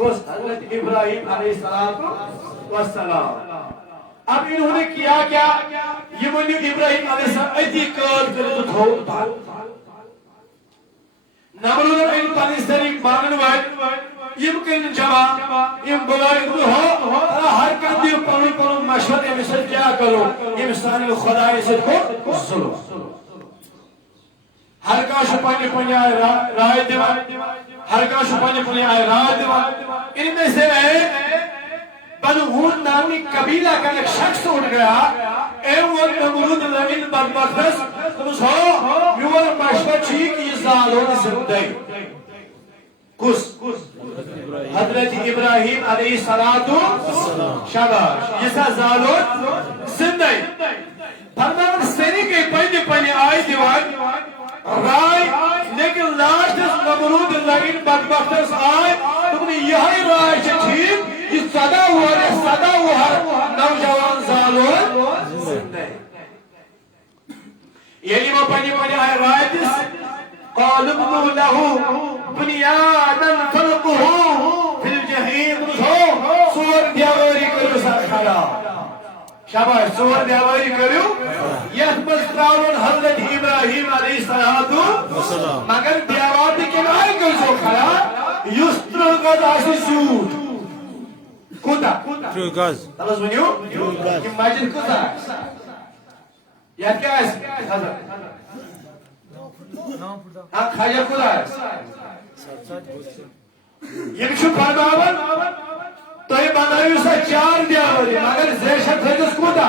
حضرت ابراہیم علیہ السلام. اب انہوں نے کیا کیا؟ یہ ونیو ابراہیم علیہ السلام اتی قید کرو تھو بھاگ. نمرود ان پنس طریق مانن وال یم کن جمع یم بلائی ہو ہر کن دیو پنن پنن مشورہ امس کیا کرو یم سانی خدای سے کو ظلم. ہر کانش پنہ پنہ رائے دیوان، ہر کانش پنہ پنہ رائے دیوان. ان میں سے بنو ہود نامی قبیلہ کا ایک شخص اٹھ گیا. اے وہ نمرود لمن بدبختس تمس ہو میور مشورہ چھی کہ یہ زالون زندہ کس حضرت ابراہیم علیہ السلام. شاباش یہ سا زالون زندہ. فرمان سری کے پنہ پنہ آئے دیوان رائے، لیکن لاسٹ نمرود لمن بدبختس آئے تم نے یہی رائے ٹھیک یہ صدا ہوا نوجوان زالون زندہ. یعنی وہ پنی آئے رائے دس قالوا ابنوا له بنيانا فالقوه في الجحيم. سور دیواری کرو سر کھڑا. شاباش سور دیواری کرو. یہ بس تراون حضرت ابراہیم علیہ السلام مگر دیوار کے کنارے کو سو کھڑا یستر گز آسی سود کوتا ترو گز. تلس ونیو کہ مسجد کوتا یا کیا ہے حضرت ہاں خاجر کوتا یہ چھو فرماون تو یہ بنائیو سا 4 دیواری مگر زیشت تھیدس کوتا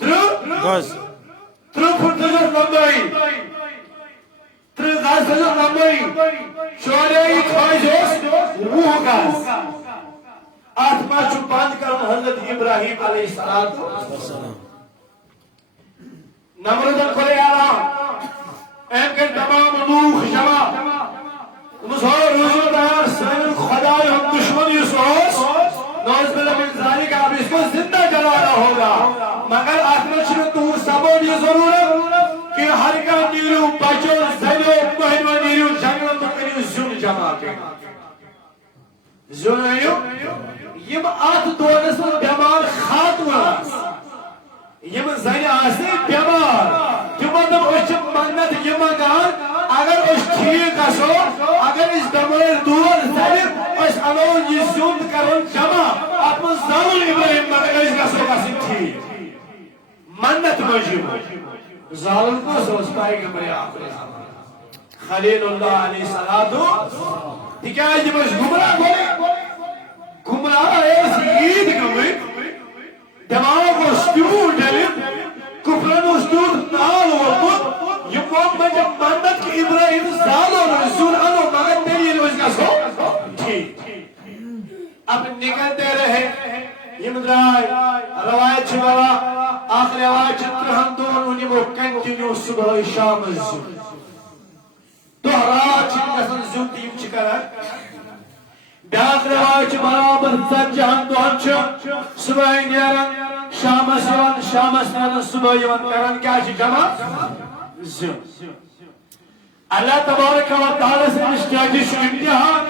ترو گز. ترو فٹ تھیدس لمبائی، ترو گز تھیدس لمبائی، شوریائی خواہش وہ گز. آتما چھو بند کرن حضرت ابراہیم علیہ السلام. نمردن کھلے آرام ایم کے تمام لوگ شما مظہر رضو دار سین خدای ہم دشمن یسوس نوز بلا من ذالک اب اس کو زندہ جلانا ہوگا. مگر آتما چھو تو سبون یہ ضرورت کہ ہر کا نیرو بچو زنو مہنو نیرو جنگل مکنیو زون جمع کے زون ایو یم آت دونس بیمار خاتمہ یم زن آسی بیمار تمہتم اچھ منت یمگان اگر اس ٹھیک اسو اگر اس بیمار دور زن اس انو یہ زون کرن جمع اپن زمان ابراہیم مگر اس گسو گسی ٹھیک منت مجیب ظالم کو سوچ پائے گا بڑے آخری خلیل اللہ علیہ السلام. تکیہ جب اس گمراہ بولے گمراہ ایسی عید گمری دماغ و ستور ڈلیم کفرن و ستور نال وقت یہ موقع میں جب مندت کی ابراہیم زالو رسول انو مگر تیری روز کا سو ٹھیک اب نکلتے رہے یہ مدرائی روایت چھوڑا آخری آواز چترہم دون انہی وہ کنٹینیو صبح شام الزون دوہرا چکسن زون تیم چکرہ بیاق روایت برابر سجہن دوہن چھو صبح نیرن شام سیون شام سیون صبح یون کرن کیا چی جمع زون. اللہ تبارک و تعالی سے اشتیاجی شو امتحان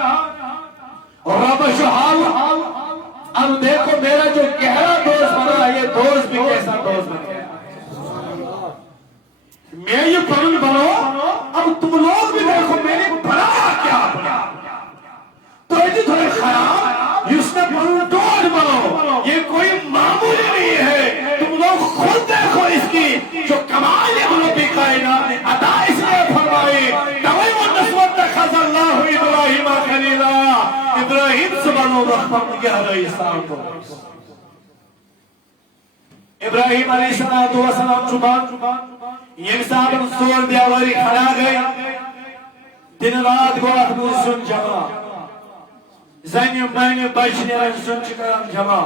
رب شو حال. اب دیکھو میرا جو گہرا دوست بنا یہ دوست بھی کیسا دوست بنا میں یہ پرن بنو. اب تم لوگ بھی دیکھو میں نے بنایا کیا بنا تو یہ تھوڑے خیال اس نے پرن دوست بنو یہ کوئی معمولی نہیں ہے. تم لوگ خود دیکھو اس کی جو کمال رب کائنات نے عطا اس نے فرمائی نوی و نسوت تخذ اللہ ابراہیم خلیلا. ابراہیم سبحانہ رحمت کے علیہ السلام کو ابراہیم علیہ السلام چبان یہ صاحب سور دیواری کھڑا گئے دن رات کو اخبر سن جمع زنی مہنے بچنے رہے سن چکرم جمع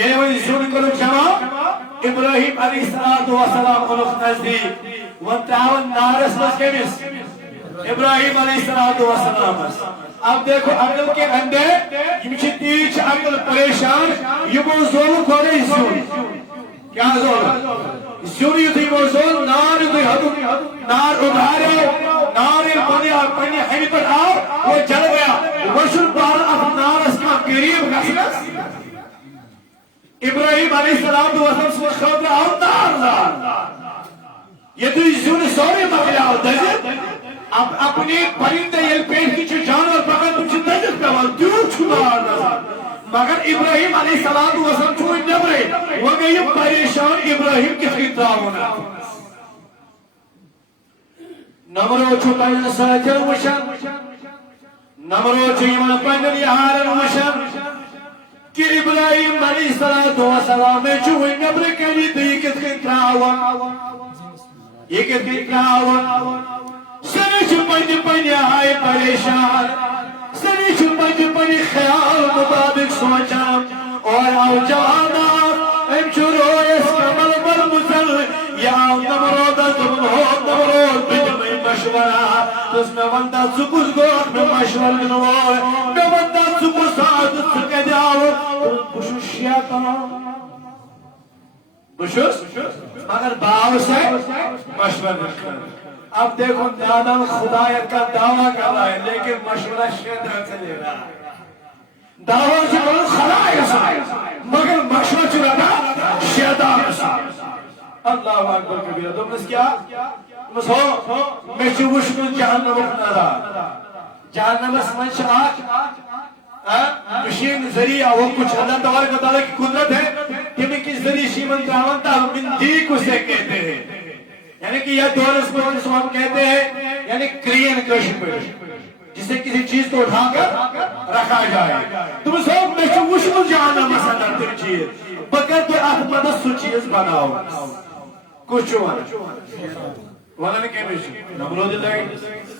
یہ وہی سن کرو جمع. ابراہیم علیہ السلام انخ نزدیک وانتعاون نارس لس کمیس ابراہیم علیہ السلام. اب دیکھو عقل کے اندر یہ تیچ عقل پریشان یہ وہ زول کھوڑے زون کیا زول زون یہ تھی وہ زول نار یہ تھی نار ادھارے نار پنی ہمی پر آؤ وہ جل گیا وشن پار قریب گژھنس ابراہیم علیہ السلام سن خاطر آو نار یہ زیون سوری مکلیو دزت اب اپنی پرندے یل پیٹ کی جانور پکان تم دزت پیوان تیوت نار مگر ابراہیم علیہ السلام چھوئی نبرے وہ گئی پریشان ابراہیم کی خطاب ہونا نمرو چھو پہنے ساتھر وشن نمرو چھو یمن پہنے یہارن وشن کہ ابراہیم علیہ السلام چھوئی نبرے کنی دی کت خطراوا یہ کت خطراوا سنی چھو پہنے آئے پریشان سنی چھو پہنے خیال مطابق سوچا اور آو جوانا ام چھو رویس کمل بر مسل یا نمرود نمرود بجمعی مشورہ تس میں وندہ سکوز گوک میں مشور منوائے میں وندہ سکوز ساتھ سکے جاؤ بشو شیطان بشو مگر باو سے مشور کرنے اب دیکھو دادا خدایت کا دعویٰ کر رہا ہے لیکن مشورہ شیطان سے لے رہا ہے دعویٰ سے بولو خدایت سے مگر مشورہ چلانا شیطان سے اللہ اکبر کبیرہ تم نے کیا تم ہو میں چوبشکل جہنم اپنارا جہنم اسمنش مشین ذریعہ وہ کچھ اللہ تبارک و تعالیٰ کی قدرت ہے کہ میں کس ذریعہ شیمن تراونتا من دیک اسے کہتے ہیں یعنی کہ یہ دورس کو جس ہم کہتے ہیں یعنی کرین کشمش جسے کسی چیز کو اٹھا کر رکھا جائے تم سب میں چوبشکل جہنم مثلا تر چیز بگر تو احمد سو چیز بناؤ کچھ وانا نے کہہ بیشی نمرود اللہ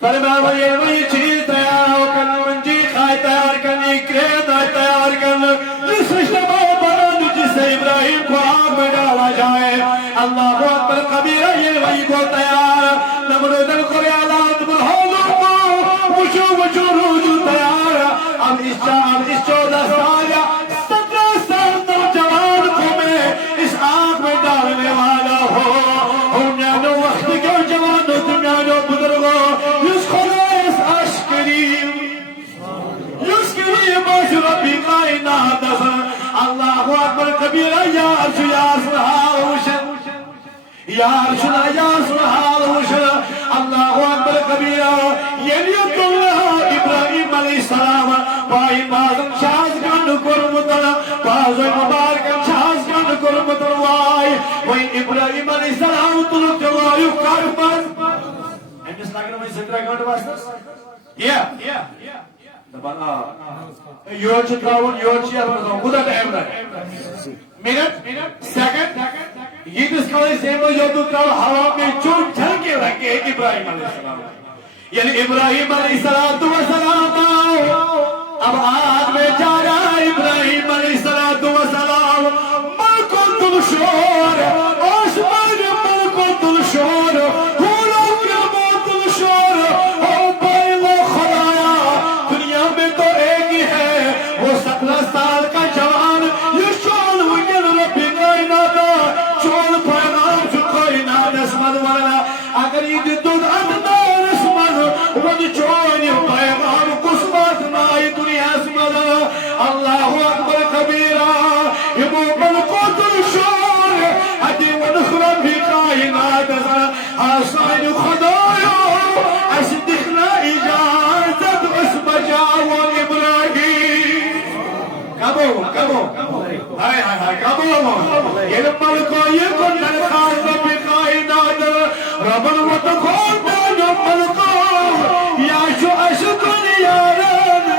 فرمان یہ چیز تیار ہو کرنا منجی خواہ تیار کرنی کرین تیار کرنا اس رشتہ بنانے جسے ابراہیم کو آگ میں ڈالا جائے اللہ اکبر کبیرہ یہ وہی کو تیار نمرود القریالات مرحوم وچو روجو تیار اب اس 14 سال یا 17 سال نوجوان کو میں اس آگ میں ڈالنے والا ہو ہم وقت کے جوانوں دنیا جو بزرگوں یس خدا اس عشقری یس کری مشربی کائنات اللہ اکبر کبیرہ یا عرش یا سبحان وشن یا عرش یا سبحان وشن اللہ اکبر کبیرہ یلیت اللہ ابراہیم علیہ السلام by بازم Shaz gun کرمتر بازوی مبارکم Shaz gun کرمتر why we ابراہیم علیہ السلام تلک جوائیو کارپاز امس لگن میں 17 گھنٹے واسطہ دبانا یور چھ تراون یور چھ ارمزان خدا ٹائم رہا منٹ سیکنڈ یہ دس کھالی سیمو یودو تراو ہوا میں چون جھلکے رکھے ابراہیم علیہ السلام یعنی ابراہیم علیہ السلام اب آج میں جا رہا ابراہیم علیہ السلام ملک الشور آسمان ملک الشور خوروں کے موت الشور او بھائی وہ خدایا دنیا میں تو ایک ہی ہے وہ 17 سال کا جوان یہ شون وگن ربی کائنات شون پیغام جو کائنات اسمد والا اگر یہ دودھ اندار اسمد وہ چونی پیغام قسمت نائی دنیا اسمد اللہ اکبر کبیرہ یہ ملکوت الشور حدی ونخرم بھی کائنات آسان خدایو اس دکھنا اجازت اس بجاو ابراہیم کبو ہائے یہ ملکو یہ کنن خاص ربی کائنات ربن وتخوتا جو ملکو یا شو اشکن یارن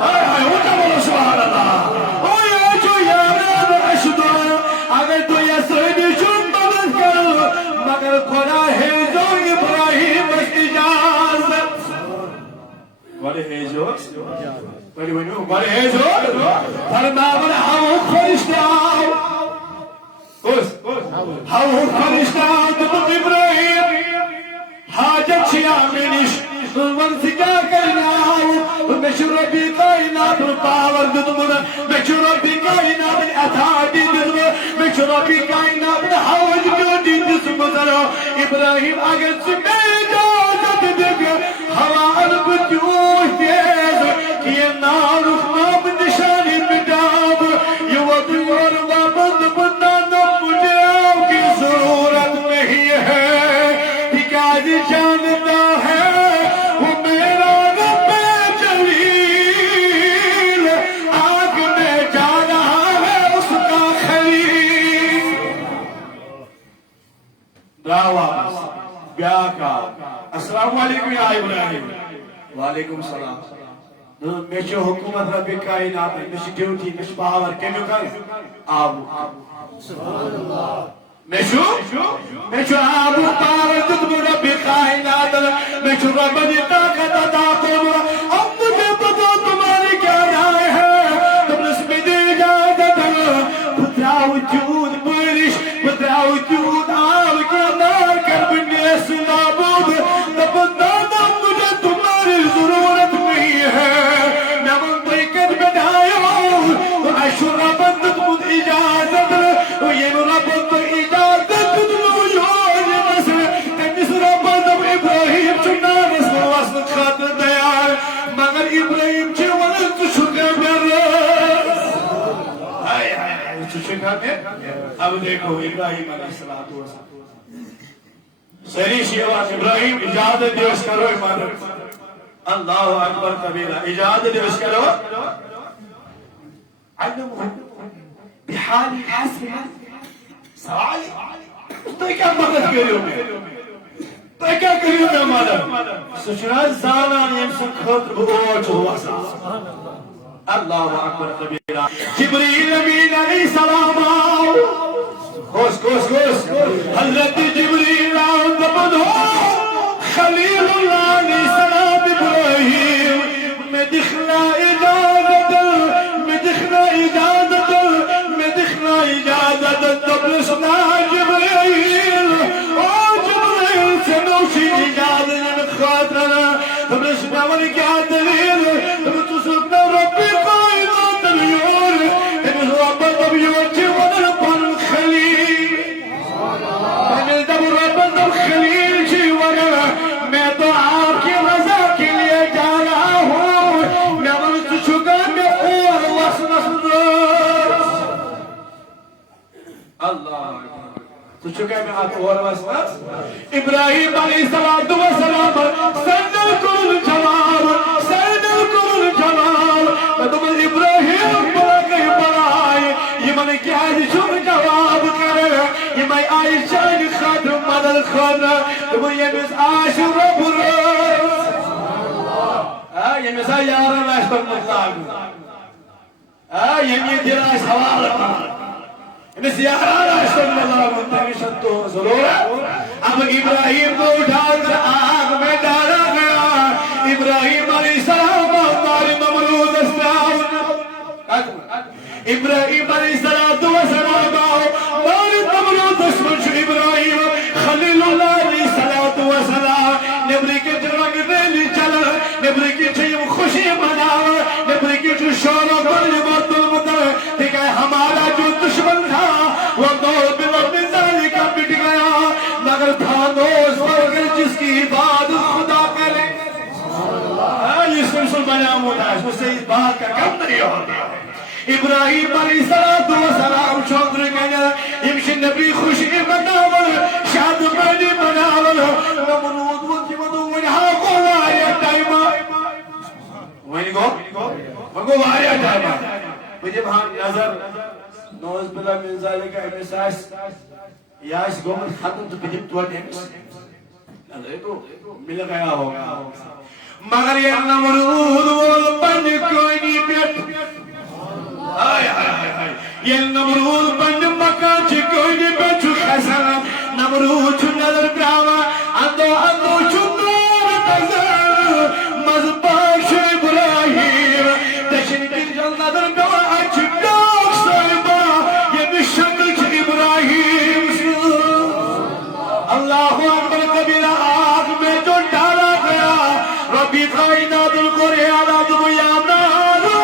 ہائے اٹھا بولو سبحان اللہ او یا شو یارن اشکن اگر تو یہ سردی شن مدد کر مگر خدا ہے جو ابراہیم اجازت بڑے ہے جو بڑے ہے جو فرماون ہم فرشتے آؤ ہم فرشتے آؤ تو ابراہیم حاجت شیعہ منش من سے کیا کرنا آؤ میں ربی کائنات پاور دتمنا میں ربی کائنات اتھارٹی دتمنا میں ربی کائنات حوج بیوٹی دتمنا ابراہیم اگر سے میں اجازت دے ہوا ان کو تیوش دیز کہ یہ نار ابراہیم وعلیکم السلام میں حکومت رب کائنات میں ڈیوٹی میں پاور کمیو آب میں آب پاور دت رب کائنات میں رب دی طاقت عطا کروں اب مجھے پتا تمہاری کیا رائے ہے تم اس میں دی اجازت پترا وجود بارش پترا وجود آب کے نار کر بنی سنابود تب دادا مجھے تمہاری ضرورت نہیں ہے میں منطقی کر بنایا ہوں تو اشور رب دت مجھ اجازت یہ رب دت اجازت مگر ابراہیم چھے ونن تو شکر اب دیکھو ابراہیم علیہ السلام سری شیوان ابراہیم اجازت دیوس کرو عبادت اللہ اکبر کبیرہ اجازت دیوس کرو علمہ بحال حاسم سوالی تو کیا مدد کریو میں تو کیا کریو میں مدد سچنا زانان یم خطر بوچ ہوا اللہ اکبر کبیرہ جبریل امین علیہ السلام خوش حضرت جبریل آن خلیل اللہ علیہ السلام ابراہیم میں دکھنا اجازت تبلسنا جبریل جبریل سے نوشی اجازت خاطرنا تبلسنا والی کیا دلیل تم تسکنا ربی قائدات اليور تم رب دبیور چی ودر پن خلیل میں دب رب دب خلیل چی ودر میں تو آپ کی رضا کے لیے جا رہا ہوں میں ون تشکا میں اور وصنص اللہ تو چکے میں آپ اور واسطہ ابراہیم علیہ السلام سندل کل جواب میں تمہیں ابراہیم بڑا کہیں بڑھائی یہ میں نے کیا جشن جواب کرے یہ میں عائشہ خادر مدل خادر تمہیں یہ مز عاشر رب یہ مزا یارا ناش پر مطلق یہ دراش حوالہ مس یاران اشتر اللہ منتقشن تو ضرور اب ابراہیم کو اٹھا کر آگ میں ڈالا گیا ابراہیم علیہ السلام مال نمرود اسلام ابراہیم علیہ السلام مال نمرود اسمش ابراہیم خلیل اللہ علیہ السلام نبری کے جرنگ دیلی چل نبری کی چھیم خوشی منا نبری کی چھو شورہ بلی بطل مدر دیکھا ہمارا جو دشمن تھا وہ دور بلد بزاری کا بٹ گیا مگر تھانوز ورگر جس کی عبادت خدا کرے یہ سلسل بنیام ہوتا ہے اس سے اس بات کا کم نہیں ہوتا ابراہیم علیہ السلام شوندر گیا یمشی نبی خوشی مناول شاد بنی مناول نمرود وقتی مدو ونہا کو واریا ٹائمہ وینی گو واریا ٹائمہ مجھے وہاں نظر نوز بلا من ذالک امیس آس یا اس گومت ختم تو بدیم توڑ دیمس مل گیا ہوگا مگر یہ نمرود وہ بند کوئی نہیں پیٹ یہ نمرود بند مکان چی کوئی نہیں پیٹ خسن نمرود چو نظر براما اندو چو نور نظر مذباش ابراہیم دشن دل جل نظر گوا اچھ ڈاک صاحبہ یہ بشکل چھ ابراہیم اللہ اکبر کبیرہ آگ میں جو ڈالا گیا ربی قائنات القرآن آدم یا نارو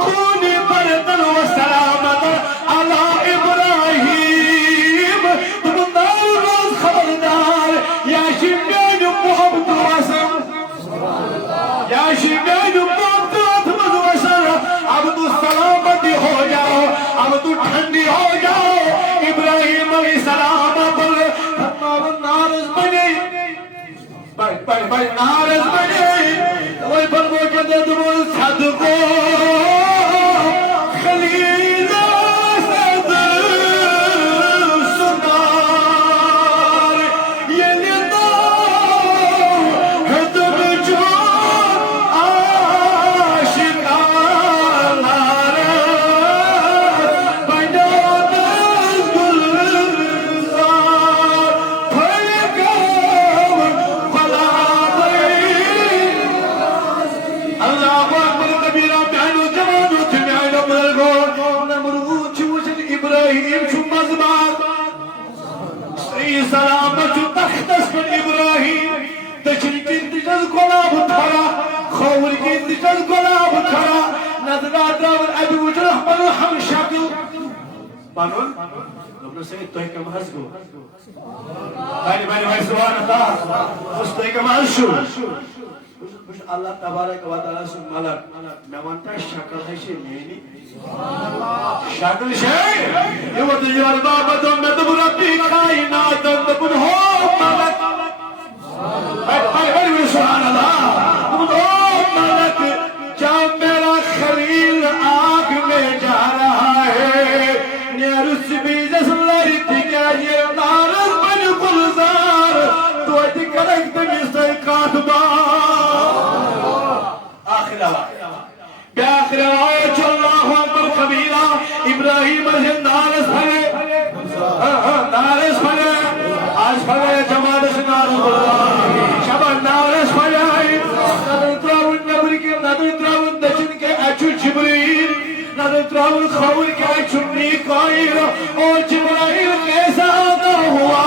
خونی بردن و سلامت علی ابراہیم تم نار روز خبردار یا شمین محمد وسلم یا شمین محمد وسلم اب تو سلامتی ہو جاؤ اب تو ٹھنڈی ہو جاؤ ابراہیم علیہ السلام پر نارز بنی نارز بنی وہی پر وہ کہتے تم صدقو خلیل صد سنار یہ لیتا حد اللہ اکبر کبیرہ میانو جوانو تھی میانو مرگو نمرود چوشن ابراہیم چو مزبار سی سلامت تختس پر ابراہیم دچن کی دجل گلاب تھرا خور کی دجل گلاب تھرا نظرات راول ابی وجر احمد الحم شکل بانون لبنو سید توی کم حسگو بانی سبحان اللہ اس توی کم حسشو بش اللہ تبارک و تعالی سن ملک میں وانتا شکل ہے شے مینی شکل شے یہ وہ دیار بابا دم میں دب ربی کائنات دبن ہو ملک بھائی سبحان اللہ دبن ہو ملک جب میرا خلیل آگ میں جا رہا ہے نیرس بیزس لرتی کیا یہ نارس بن گلزار تو ایتی کرک تمی سے کاتبا آخر آیت اللہ اکبر کبیرہ ابراہیم علیہ نارس پھلے آج پھلے جماعت سے نارس بلدہ شبہ نارس پھلے آئی نظر تراؤن نبر کے نظر تراؤن دچن کے اچھو جبریل نظر تراؤن خور کے اچھو نیکائر اور جبرائیل کیسا آتا ہوا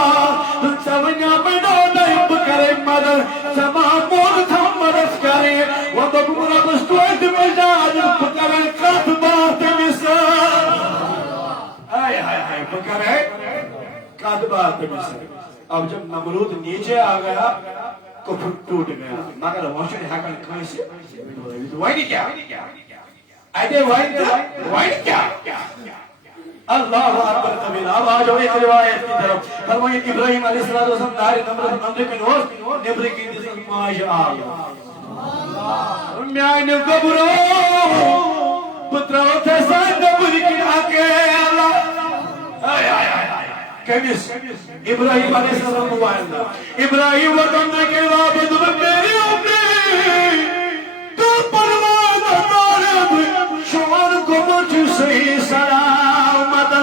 سمجھا میں نہیں بکرے مدر سماع مور تھا مدد کرے وَدَبُ رَبُسْتُوَدْ مِجَادِ بکرے قَدْبَاتِ مِسَر آئے بکرے قَدْبَاتِ مِسر اب جب نمرود نیچے آ گیا کفر ٹوٹ گیا مگر واشن حقن کھائیسی وائنی کیا ایدے وائنی کیا اللہ اکبر کبیرہ اب آج ہوئی روایت کی طرف فرمائیں ابراہیم علیہ السلام داری نمرود اندر کے نور نبری کی دزنگ ماج آیا میان گبرو پترو تیسان نبری کی آکے اللہ کمیس ابراہیم علیہ السلام موائندہ ابراہیم وطن کے وابد میری اپنی تو پرواد مارب شوان کو مجھ صحیح سلامت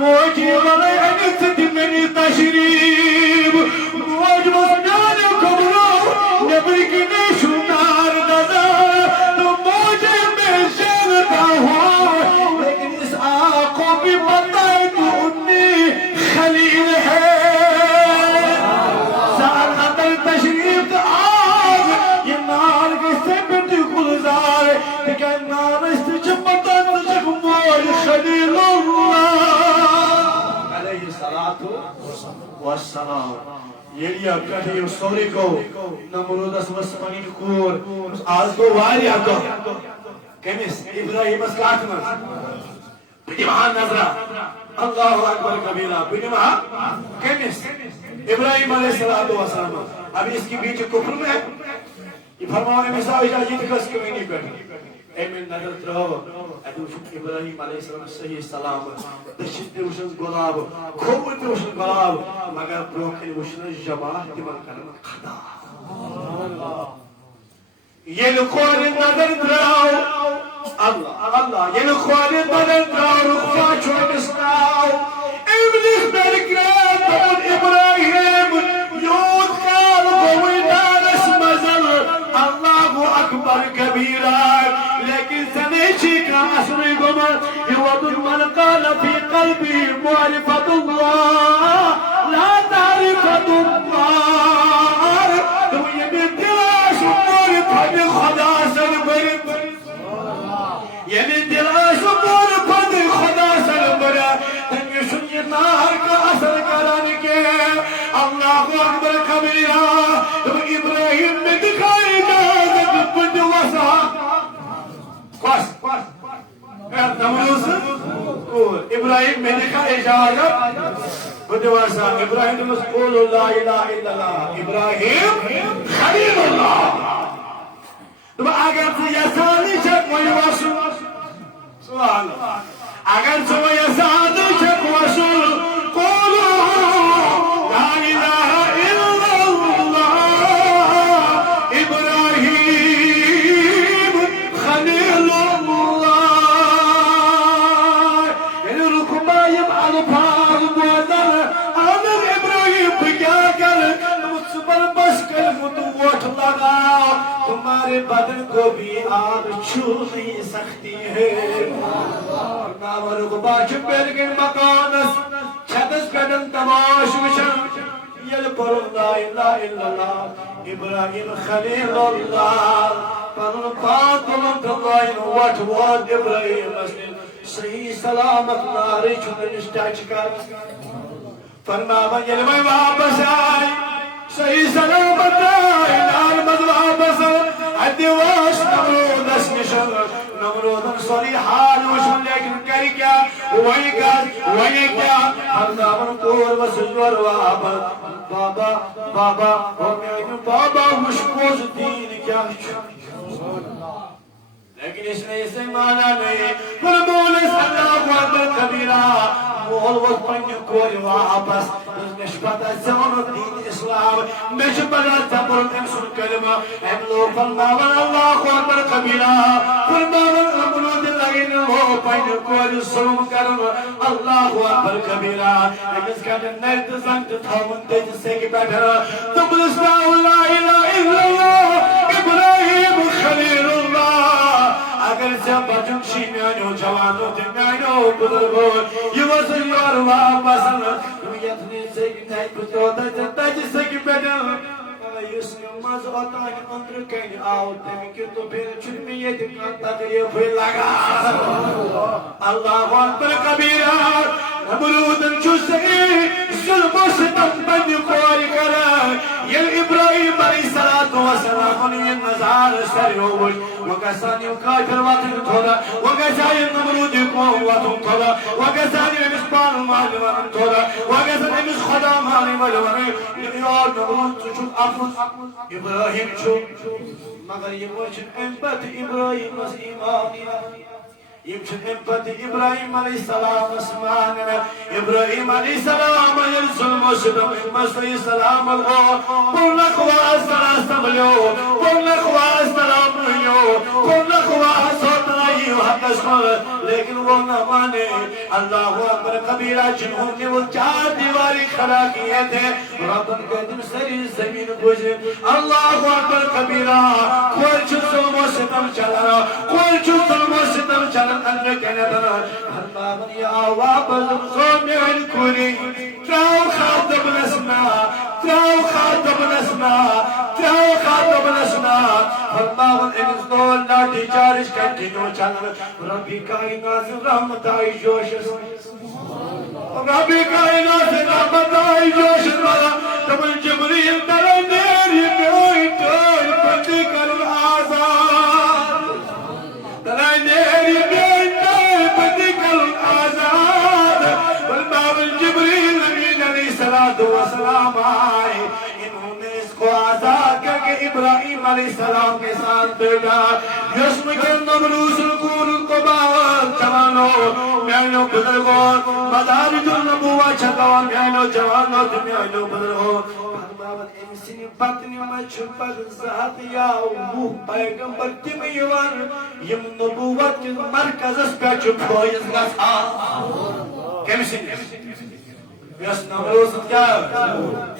موجی والے انت دی منی تشریف موج مجھان کبرو نبری کی نشنار نظر تو موجی میں شرکا ہو لیکن اس آنکھوں بھی بتائے تو انی خلیل ہے سال اندر تشریف آج یہ نار کے سپٹ گلزار کہ نار استجبتاً جب موج خلیل اللہ علیہ السلام یہ لیا کہتے ہیں سوری کو نمرود اسمسمانی کور آج کو واری آگا کمیس ابراہیم اسکات میں بنیمان نظرہ اللہ اکبر کبیرہ بنیمان کمیس ابراہیم علیہ السلام ابھی اس کی بیچ کفر میں یہ فرمانے میں صاحب اجازت کس کے میں نہیں کرتی اے میں نظر ترہو ادو شک ابراہیم علیہ السلام صحیح سلام دشت دیوشن گلاب کھوڑ دیوشن گلاب مگر بروکن وشن جماعت دیوان کرن خدا یہ لکھوار نظر ترہو اللہ یہ لکھوار نظر ترہو رخفا چھوڑ بسناو ابلیس برکرات اور ابراہیم یود کال گوئی دارس مزل اللہ اکبر کبیرہ لیکن سنیچی کا اثر گمر یود من قال فی قلبی معرفت اللہ لا تعرفت اللہ تو یہ بھی دلاش معرفت خدا سر برد یہ بھی دلاش معرفت خدا سر برد تنگشن یہ نار کا اثر کرنے کے اللہ اکبر کبیرہ تو ابراہیم میں دکھائی جازت بند وسا کس ابراہیم میں دکھائی جازت بند وسا ابراہیم مسئول لا الہ الا اللہ ابراہیم خلیل اللہ تو اگر تو یہ سالی شک وہی واسو سبحان اللہ اگر تو یہ سالی شک واسو قولو لا الہ الا اللہ ابراہیم خلیل اللہ یعنی رکبائیم الفاظ موزن آمر ابراہیم کیا کر مصبر بس کر متوٹ لگا تمہارے بدن کو بھی لال چھوڑی سختی ہے ناور غباش برگن مکانس چھتس کدن تماش وشن یل پر لا الہ الا اللہ ابراہیم خلیل اللہ پنن پاکلن تلائن وٹ واد ابراہیم اسن صحیح سلامت ناری چھن نشتاچ کر فرماوا یل میں واپس آئی صحیح سلامت ناری نار مد واپس ادی واش نمرود اس نشن نمرودن سوری حال وشن لیکن کری کیا وہی کیا فرماون کور وسجور واپس بابا بابا بابا مشکوز دین کیا لیکن اس نے اسے مانا نہیں فرمول اللہ اکبر کبیرہ مول وقت پنی کوئی واپس نشبت زمان دین اسلام مجبر تبر تمسن کلمہ ام لو فرماون اللہ اکبر کبیرہ فرماون امرود لگن ہو پنی کوئی سلم کرن اللہ اکبر کبیرہ لیکن کا نرد زنگ تھاون تیج سے کی بیٹھر تم لسنا لا الہ الا اللہ ابراہیم خلیل اللہ اگر سے بچن شی میانو جوانو تے میانو بزرگو یہ وصل یار واپسن یتنی سے کی نہیں پتو تج سے کی بیٹھر یس نماز اوتان اندر کہیں آؤ تم کہ تو پھر چھن میں یہ دکان تکلیف لگا اللہ اکبر کبیرہ نمرودن چوسئی ظلم و ستم بند کوئی کرا یہ ابراہیم علیہ السلام یہ نظار سر ہوش وکسانی کافر وطن تھوڑا وکسانی نمرود کو وطن تھوڑا وکسانی مسپان مال وطن تھوڑا وکسانی مس خدا مال وطن یاد نمرود چوک افس ابراہیم چوک مگر یہ وچن امپت ابراہیم اس ایمانی يمشن امبت ابراہیم علیہ السلام اسمان ابراہیم علیہ السلام يرسل مسلم مسلم السلام الله قلنا خواس سلام ليو قلنا خواس سلام ليو قلنا خواس صوتنا يحدث لیکن وہ نہ مانے اللہ اکبر کبیرہ جنہوں نے وہ چار دیواری کھڑا کیے تھے ربن کے دن سری زمین گزرے اللہ اکبر کبیرہ کوئی چھو ظلم و ستم چلا کوئی چھو ظلم و ستم چلا اندر کہنے دنا ہر بابن یا واپس زومین کوری تراؤ خاطب نسنا تراؤ خاطب نسنا تراؤ خاطب نسنا ہر بابن انس دول لاٹی چارش کنٹینو چلا ربی کائنات رحمت آئی جوش ربی کائنات رحمت آئی جوش تمن جبریل ترے میری میوئی توئی بندی کرن آزاد ترے میری میوئی توئی بندی کرن آزاد والبابل جبریل امین علیہ السلام آئے انہوں نے اس کو آزاد کر کے ابراہیم علیہ السلام کے ساتھ بیٹا یسم کے نمروس القور القبار چمانو میانو بزرگو مدارج النبوہ چھتوان میانو جوانو میانو بزرگو فرماون امسنی بطنی میں چھپک ذات یا وہ پیغمبر تم یوان یم نبوت کے مرکز اس پہ چھپوئیز گسا کمسنی یس نمروس کیا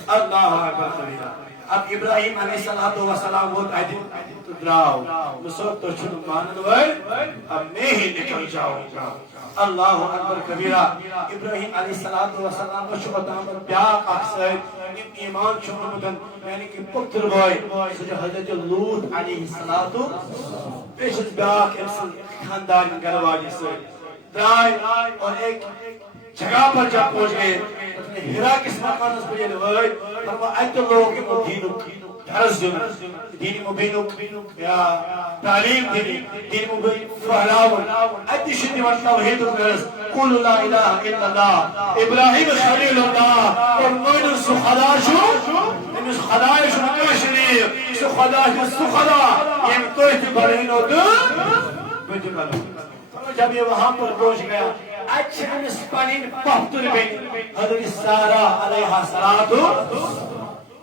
اللہ اکبر خبیرہ اب ابراہیم علیہ السلام وہ تحدید دراؤ مصر تو چھن مانن ہوئے اب میں ہی نکل جاؤں گا اللہ اکبر کبیرہ ابراہیم علیہ السلام کو شہدام پر بیاق اکسائد ایمان چھوڑ مدن یعنی کہ پتر بھائی سجا حضرت لوط علیہ السلام پیشت بیاق انسان خاندان گرواجی سے درائے اور ایک جگہ پر جب پہنچ گئے ہیرا کس مکان اس پر یہ لوگ فرما ایت لوگ کی مدینو درس دینا دینی مبینو یا تعلیم دینی مبینو فہلاون ایت شدی و توحید درس قول لا الہ الا اللہ ابراہیم خلیل اللہ اور نوین سو خدا شو ان سو خدا شو نکا شریف سو خدا شو سو خدا یہ توحید بڑھین ہوتا بیٹھو کلو جب یہ وہاں پر پہنچ گیا اچھا انس پانین پاپتر بین حضرت سارا علیہ السلام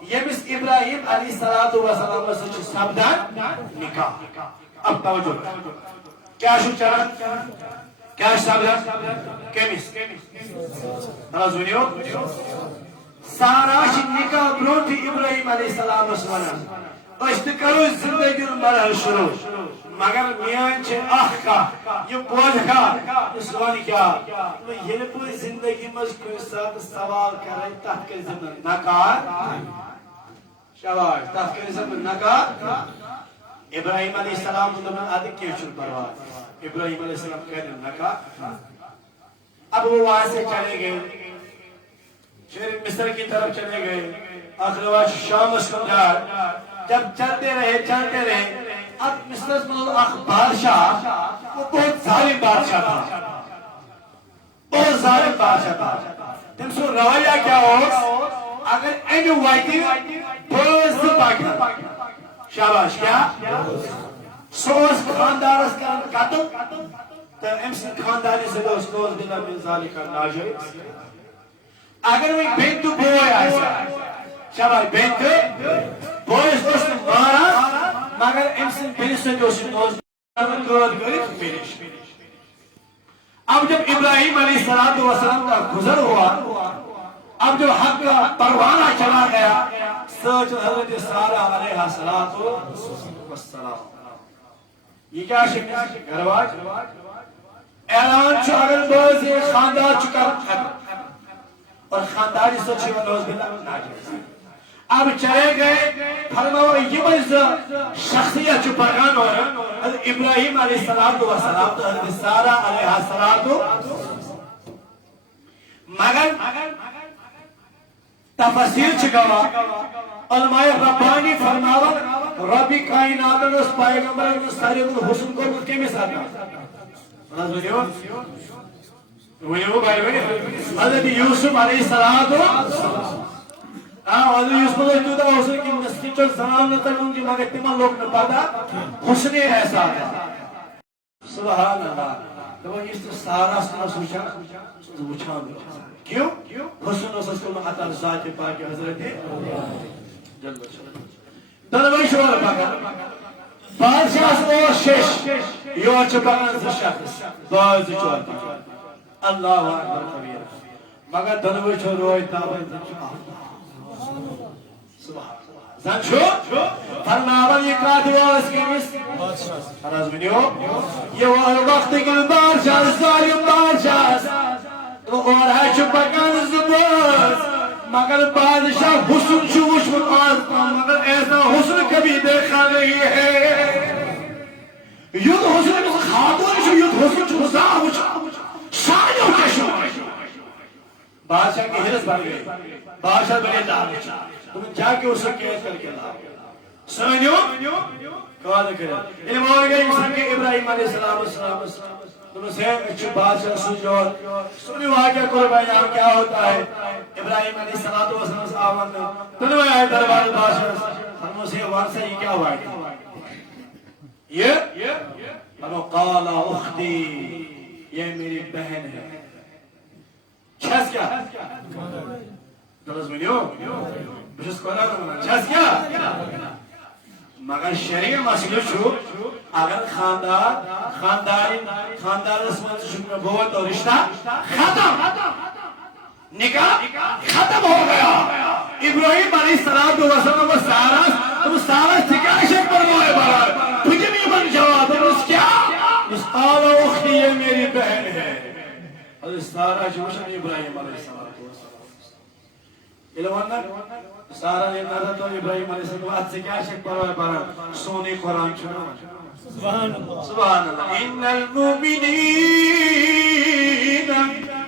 یمس ابراہیم علیہ السلام سچ سبدان نکاح اب توجہ کیا شو چرن کیا سبدان کمیس رازونیو سارا شی نکاح بروتی ابراہیم علیہ السلام اشت کرو زندگی مرحل شروع مگر میان چھ اخ یہ بوجھ کا اس وانی کیا یہ پوری زندگی مز کوئی ساتھ سوال کرے تحت کے ذمہ نکار شاباش تحت کے ذمہ نکار ابراہیم علیہ السلام نے ادھے کیوں چھڑ پرواز ابراہیم علیہ السلام کہنے نکار اب وہ وہاں سے چلے گئے پھر مصر کی طرف چلے گئے آخر وقت شام اسکندر جب چلتے رہے اب مصر میں اخ بادشاہ وہ بہت ظالم بادشاہ تھا بہت ظالم بادشاہ تھا تم سو رویہ کیا ہو اگر اینو وائٹی بہت پاکن شاباش کیا سوز خاندار اس کا قتل تو امسن خانداری سے دوست نوز بلا من ذالک ناجائز اگر وہ بنتو بوئے آئیسا شاباش بنتو بوئے اس دوست مارا مگر امسن بنت سے دوست نوز بلا من پیش اب جب ابراہیم علیہ السلام کا گزر ہوا اب جو حق کا پروانہ چلا گیا سچ حضرت سارہ علیہ السلام یہ کیا شکل گھرواج اعلان چھو اگر بہت سے خاندار چکر ختم اور خانداری سچی و نوز باللہ ناجائز اب چلے گئے فرماؤ یہ مجھ شخصیت جو پرگان ہو رہا حضرت ابراہیم علیہ السلام تو حضرت سارہ علیہ السلام مگر تفسیر چکوا علماء ربانی فرماوا ربی کائنات اس پیغمبر اس سارے حسن کو ملکے میں ساتھ حضرت یوسف علیہ السلام حضرت یوسف علیہ السلام حسن کی نسلی چل سلام نترکوں کی مگر تمام لوگ نہ پاتا حسن ایسا ہے سبحان اللہ تو وہ اس سارا سنا سوچا وچھان کیوں حسن اس کو عطا ذات پاک حضرت جل وجلہ دنوی شوال پاکا بادشاہ او شش یو چپاکان سے شخص بازی چوال پاکا اللہ اکبر کبیر مگر دنوی چو روئی تابعی زن شو فرماون یہ قادر آس کے مس حراز بنیو یہ وہ وقت کے بادشاہ ظالم بادشاہ اور ہے چپاکان زباز مگر بادشاہ حسن چوش مگر ایسا حسن کبھی دیکھا نہیں ہے یود حسن میں خاتون شو یود حسن چو زاوچ شاہیوں کے شو بادشاہ کی حرس بڑھ گئی بادشاہ بڑے دار تمہیں جا کے اسے کیس کر کے لا سمجھو کہا کرے علم اور گئی انسان کے ابراہیم علیہ السلام تمہیں سے اچھو بادشاہ سجور سنی واقعہ قربان یہاں کیا ہوتا ہے ابراہیم علیہ السلام سے آوان تنوی آئے دربار بادشاہ ہم سے وارثہ یہ کیا ہوا ہے یہ انو قال اختی یہ میری بہن ہے چھس کیا درست ملیو بجس کولا نمانا چھس کیا مگر شریع مسئلہ چھو اگر خاندار اسمان سے شکر بہت اور رشتہ ختم نکاح ختم ہو گیا ابراہیم علیہ السلام و سارا سکاشت پر موئے بارا تجھے بھی بن جواب اس کیا اس قال اختی یہ میری بہن ہے حضرت سارا جوشن ابراہیم علیہ السلام علمانا سارا نے نظر تو ابراہیم علیہ السلام بات سے کیا شک پر بارا سونے قرآن چھوڑا سبحان اللہ ان المؤمنین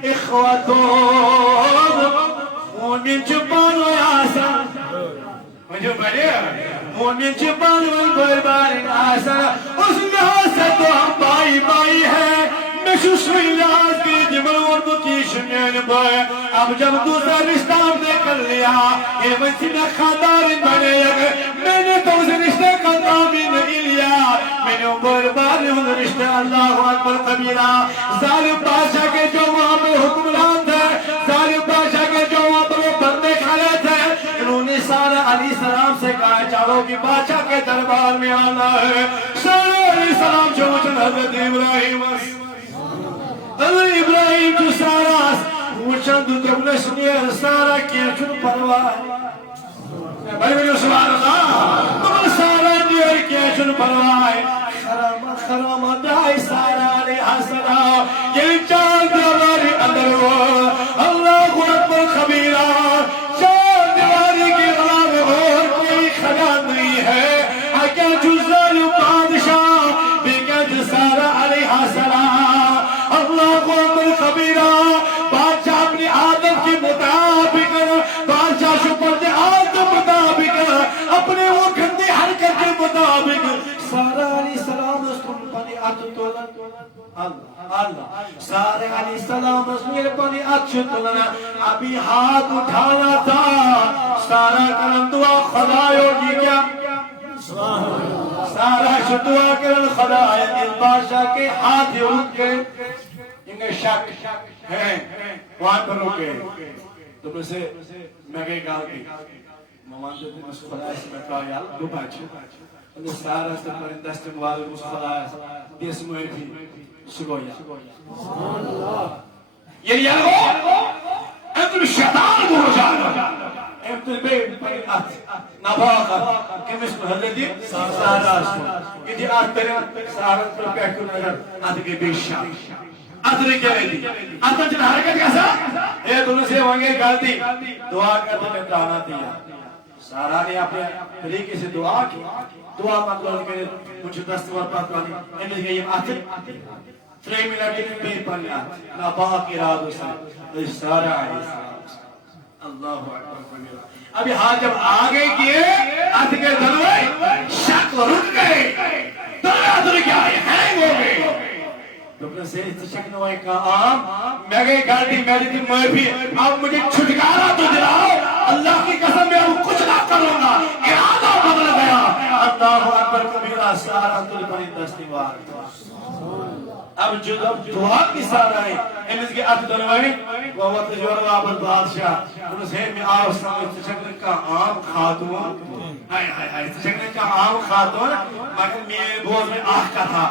اخواتون مومن چپان و آسان مجھو بڑے مومن چپان و بربار آسان اس لحاظ سے تو ہم بائی ہے مشوشوی لحاظ کی جمل وردو کی شمین بھائی اب جب دوسرا رشتہ ہم نے کر لیا یہ منسینا خاندار بنے میں نے تو اسے رشتہ کا نام ہی نہیں لیا میں نے بربار ان رشتہ اللہ اکبر کبیرہ ظالم بادشاہ کے جو وہاں پہ حکمران تھے ظالم بادشاہ کے جو وہاں پہ وہ بندے کھڑے تھے انہوں نے سارا علیہ السلام سے کہا چلو کہ بادشاہ کے دربار میں آنا ہے سارا علیہ السلام جو وچن حضرت ابراہیم حضرت ابراہیم جو سارا وچن دو دبلش نیر سارا کیا چھن پرواہ بھائی بھائی سبحان اللہ تم سارا نیر کیا چھن پرواہ خرامت آئی سارا علیہ السلام یہ چاند دیواری اندر ہوا اللہ اکبر خبیرہ چاند دیواری کی غلام اور کوئی خدا نہیں ہے اکیا جزال بادشاہ بکت سارا علیہ السلام اللہ اکبر خبیرہ بادشاہ اپنی عادت کے مطابق بادشاہ شکر عادت مطابق اپنے وہ گندی حرکت کے مطابق سارا علیہ السلام اسکن پانی اللہ سارے علیہ السلام اسکن پانی اتولنا ابھی ہاتھ اٹھایا تھا سارا کرن دعا خدایو کی کیا سارا دعا کرن خدای اس بادشاہ کے ہاتھ رک کے انہیں شک ہے وہاں پر رکے تو بسے میں گئی گال کی ممان جو تھی مس خدای سے میں کہا یا دو باچے انہیں سارا سے پرندستن والے مس خدای دیس موئی بھی سگویا یہ یلغو انتو شیطان ہو جانا انتو بین پری ات نباقا کمس محلدی سارا اسکو یہ دی آت پرین سارا پر پیکو نگر ات کے بیشا اتنے کیا دی اتنے جن حرکت کیسا اے دونوں سے وانگے گالتی دعا کرتے میں تانا دیا سارا نے اپنے طریقے سے دعا کی دعا مطلب کہ مجھے دستور پاتوانی انہیں کہ یہ آتے 3 منٹ کے پیر پڑھنے آتے ناپاک ارادو سے سارا علیہ السلام اللہ اکبر ابھی ہاتھ جب آگے کیے ات کے دلوے شک رک گئے دلوے کیا ہینگ ہو گئے ڈاکٹر سے شک نوائی کہا میں گئی گاڑی میں دی میں بھی اب مجھے چھٹکارا تو دلاؤ اللہ کی قسم میں اب کچھ نہ کروں گا ارادہ بدل گیا اللہ اکبر کبیرہ سارا تل پری دستیوار اب جو دعا کی سارا ہے امس کے ات دلوئی وہ وقت جو رابط بادشاہ انہوں سے میں آؤ سامنے شکل کا عام خاتون شکل کا عام خاتون مگر میرے بوز میں آخ کا تھا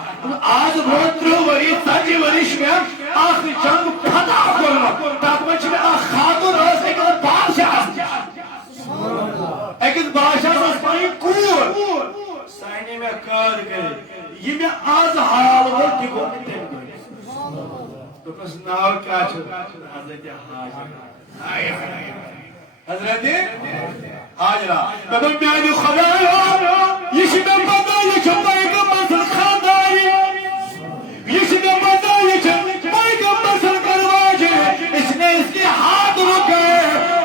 آج بہت رو وری سجی ورش میں آخری جنگ پھٹا کرنا تاک میں چھوڑے آخ خاتون رہا سے ایک بادشاہ ایک بادشاہ سے اسپائی کور سائنے میں کار کرے یہ میں آز حال ورکی کو انتیم کرے تو کس ناو کیا چھوڑا حضرت حاجرہ حضرت حاجرہ بابا میانی خدایو یشی میں پتا یہ چھتا ایک مسل خانداری یشی میں پتا یہ چھتا ایک مسل کرواجے اس نے اس کے ہاتھ رکے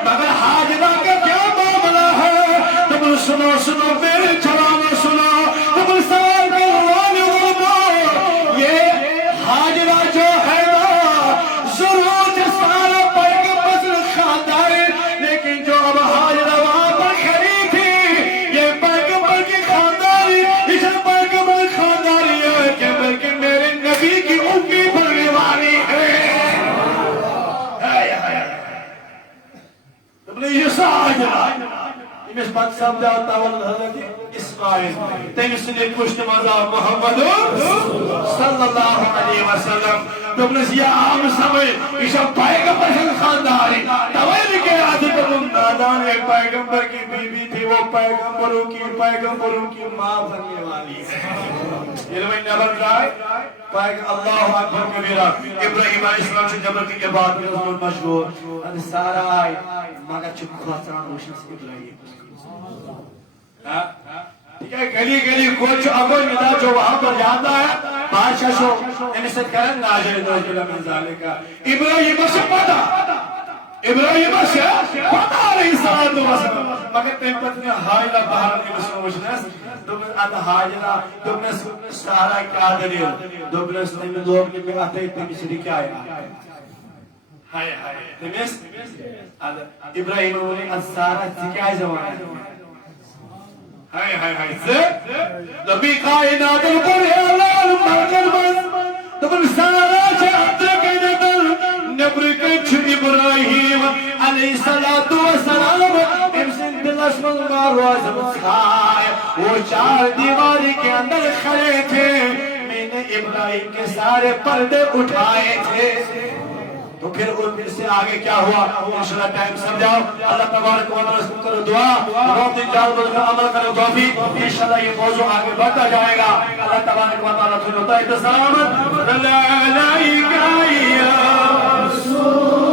مگر حاجرہ کا کیا معاملہ ہے تم سنو سنو میرے چلانے سنو تم سوال کروانے ورمو یہ حاجرہ جو ہے ضرور سارا پیک مسل خانداری لیکن جو اب حاجرہ وہاں پر کھڑی تھی یہ پیغمبر کی خانداری اس پیغمبر خانداری ہے کہ بلکہ میرے نبی کی امی بننے والی ہے تم نے یہ ساجرہ اس بات سمجھا تاول حضرت اسماعیل تیس نے کشت مزا محمد صلی اللہ علیہ وسلم تم نے یہ عام سمجھ اس پیغمبر خانداری تولی کے عادت تم نادان ایک پیغمبر کی بیوی تھی وہ پیغمبروں کی ماں بننے والی ہے علم نبر رائے اللہ اکبر کبیرہ ابراہیم علیہ السلام سے جبر کی بات میں مشہور سارا آئی مگر چپ خواستان روشن سے ابراہیم ٹھیک ہے گلی گلی کوچ اگوی مدا جو وہاں پر جاتا ہے بادشاہ شو انسد کرن ناجر دوجل من ذالکہ ابراہیم سے پتا ابراہیم سے پتا علیہ السلام مگر تیم پتنی حائلہ بہار کی مسلموشنس دوبرس اد حاجرہ دوبرس سارا کیا دلیل دوبرس تیم لوگ نمی آتے تیم سری کیا ہے تیمیس ابراہیم اد سارا سکیائی زمان ہے ہائے ہائے ہائے سے لبی کائنات پر ہے اللہ المرجل بس تبر سارا چاہتے کے نظر نبر کچھ ابراہیم علیہ السلام امسن دلشمن مارو عظم سکھائے وہ 4 دیواری کے اندر کھڑے تھے میں نے ابراہیم کے سارے پردے اٹھائے تھے تو پھر ان سے آگے کیا ہوا انشاءاللہ ٹائم سمجھاؤ اللہ تبارک و تعالیٰ سے کرو دعا روتی جانبوں میں عمل کرو توفیق انشاءاللہ یہ موضوع آگے بڑھتا جائے گا اللہ تبارک و تعالیٰ سے ہوتا ہے سلامت اللہ علیکہ یا رسول